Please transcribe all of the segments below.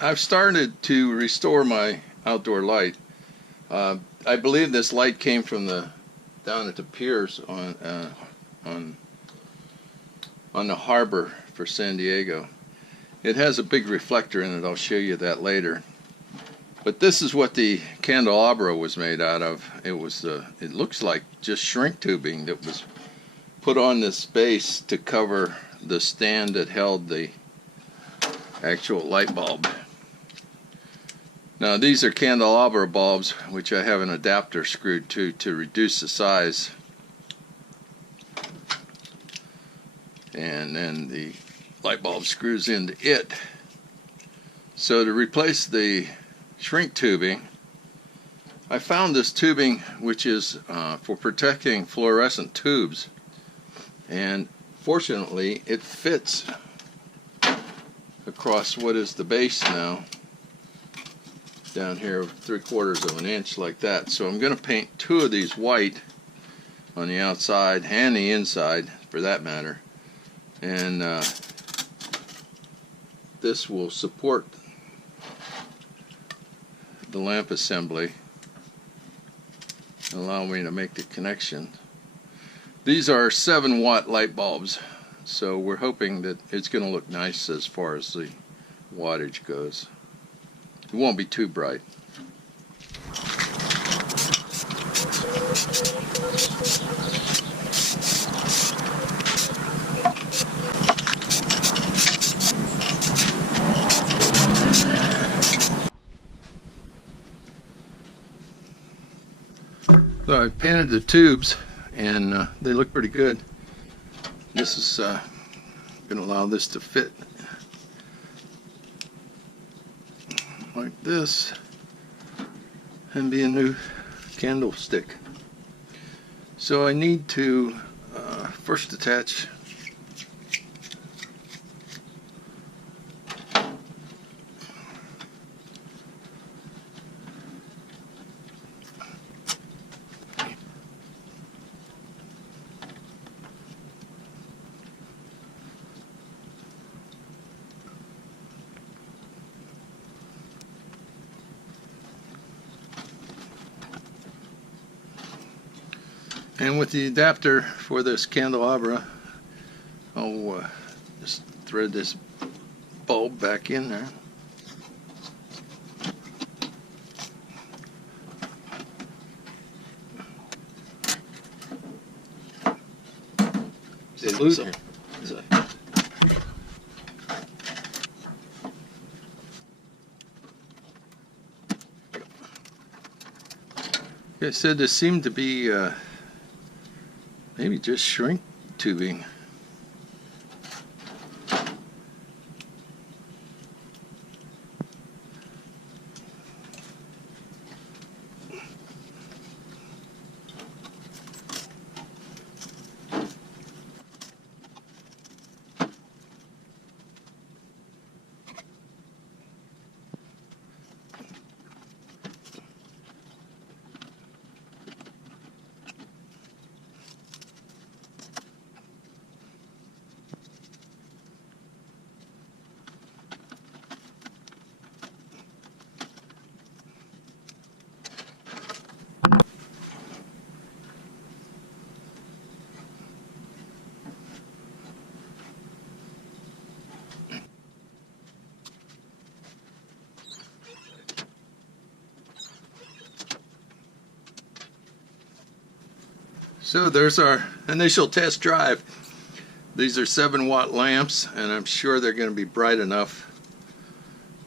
I've started to restore my outdoor light. I believe this light came from down at the piers on the harbor for San Diego. It has a big reflector in it. I'll show you that later. But this is what the candelabra was made out of. It looks like just shrink tubing that was put on this base to cover the stand that held the actual light bulb. Now these are candelabra bulbs which I have an adapter screwed to reduce the size, and then the light bulb screws into it. So to replace the shrink tubing, I found this tubing which is for protecting fluorescent tubes, and fortunately it fits across what is the base now, down here 3/4 of an inch like that. So I'm going to paint 2 of these white on the outside and the inside for that matter, and this will support the lamp assembly and allow me to make the connection. These are 7-watt light bulbs, so we're hoping that it's going to look nice as far as the wattage goes. It won't be too bright. So I painted the tubes, and they look pretty good. This is going to allow this to fit like this and be a new candlestick. So I need to first attach and with the adapter for this candelabra, I'll just thread this bulb back in there. Loose. I said this seemed to be maybe just shrink tubing. So there's our initial test drive. These are 7-watt lamps, and I'm sure they're going to be bright enough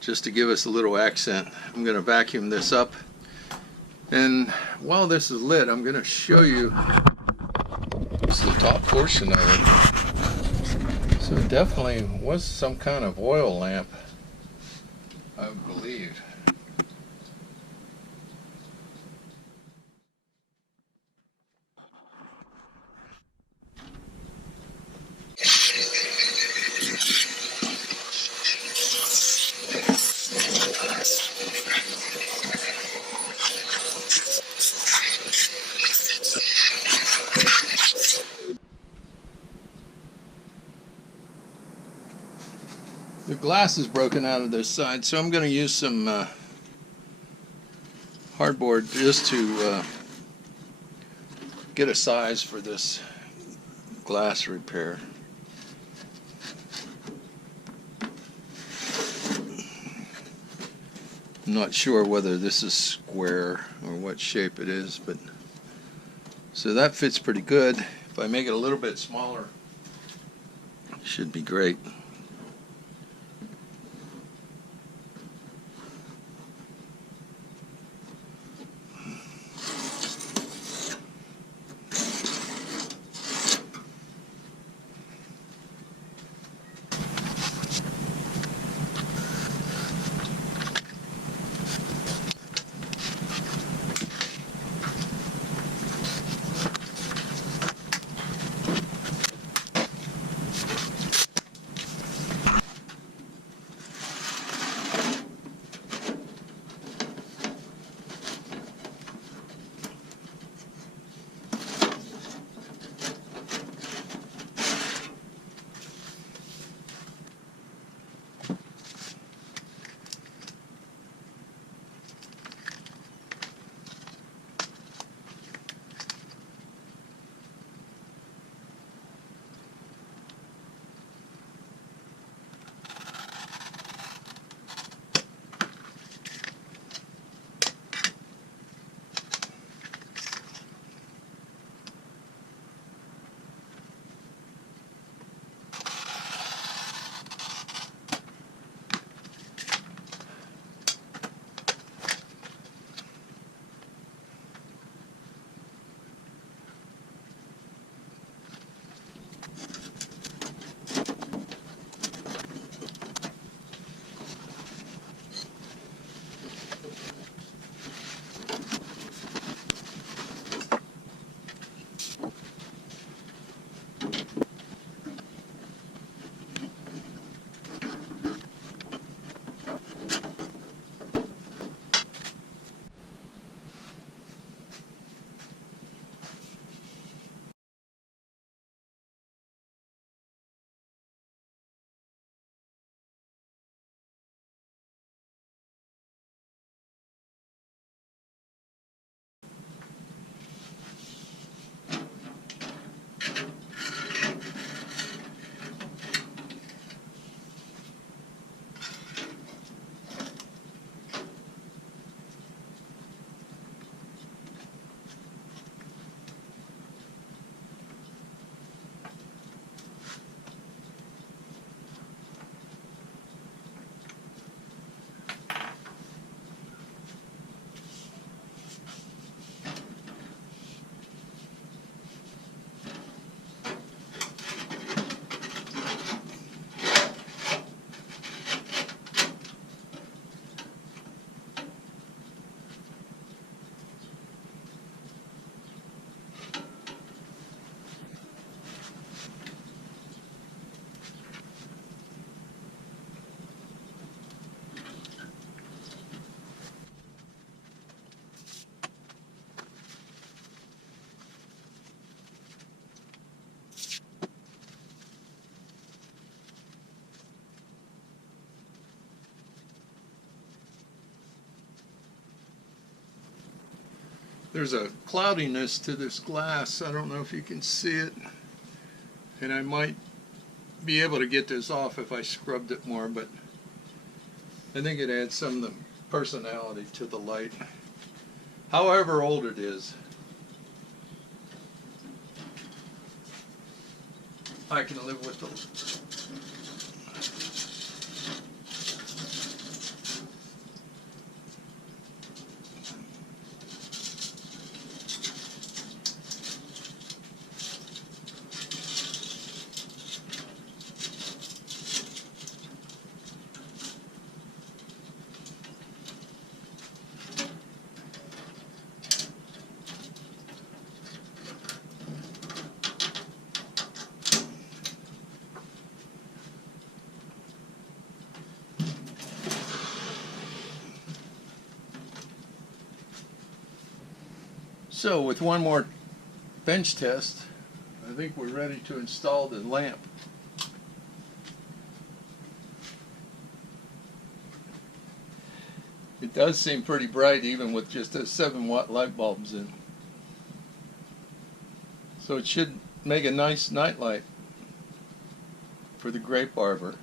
just to give us a little accent. I'm going to vacuum this up, and while this is lit, I'm going to show you just the top portion of it. So it definitely was some kind of oil lamp, I believe. The glass is broken out of this side, so I'm going to use some hardboard just to get a size for this glass repair. I'm not sure whether this is square or what shape it is, but so that fits pretty good. If I make it a little bit smaller, it should be great. There's a cloudiness to this glass. I don't know if you can see it, and I might be able to get this off if I scrubbed it more, but I think it adds some of the personality to the light, however old it is. I can live with the So with one more bench test, I think we're ready to install the lamp. It does seem pretty bright even with just a 7-watt light bulbs in. So it should make a nice night light for the grape arbor.